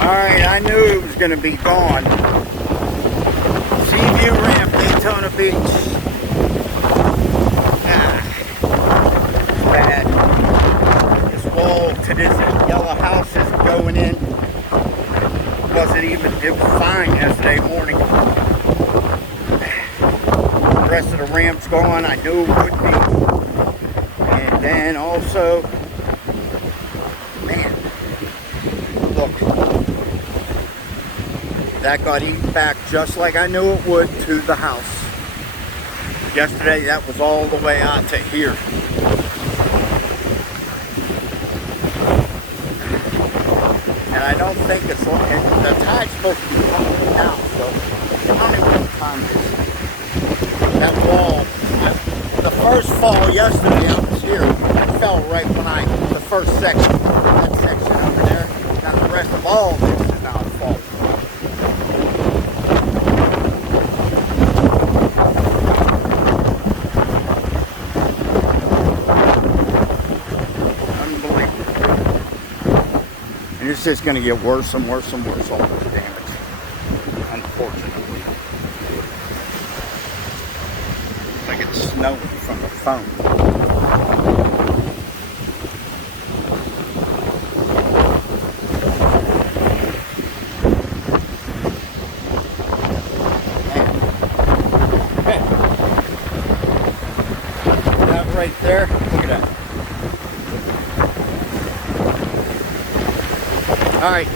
Alright, I knew it was going to be gone. Seaview ramp, Daytona Beach. Bad. This wall to this yellow house is going in. It was fine yesterday morning. The rest of the ramp's gone. I knew it would be. And then also, man, look, that got eaten back just like I knew it would to the house. Yesterday, that was all the way out to here. And I don't think the tide's supposed to be coming now, so I don't even know what time it is. That wall, the first fall yesterday I was here, it fell right when the first section, that section over there, and the rest of all of this is now falling. And it's just going to get worse and worse and worse, all this damage, unfortunately. It's like it's snowing from the phone. That right there, look at that. All right.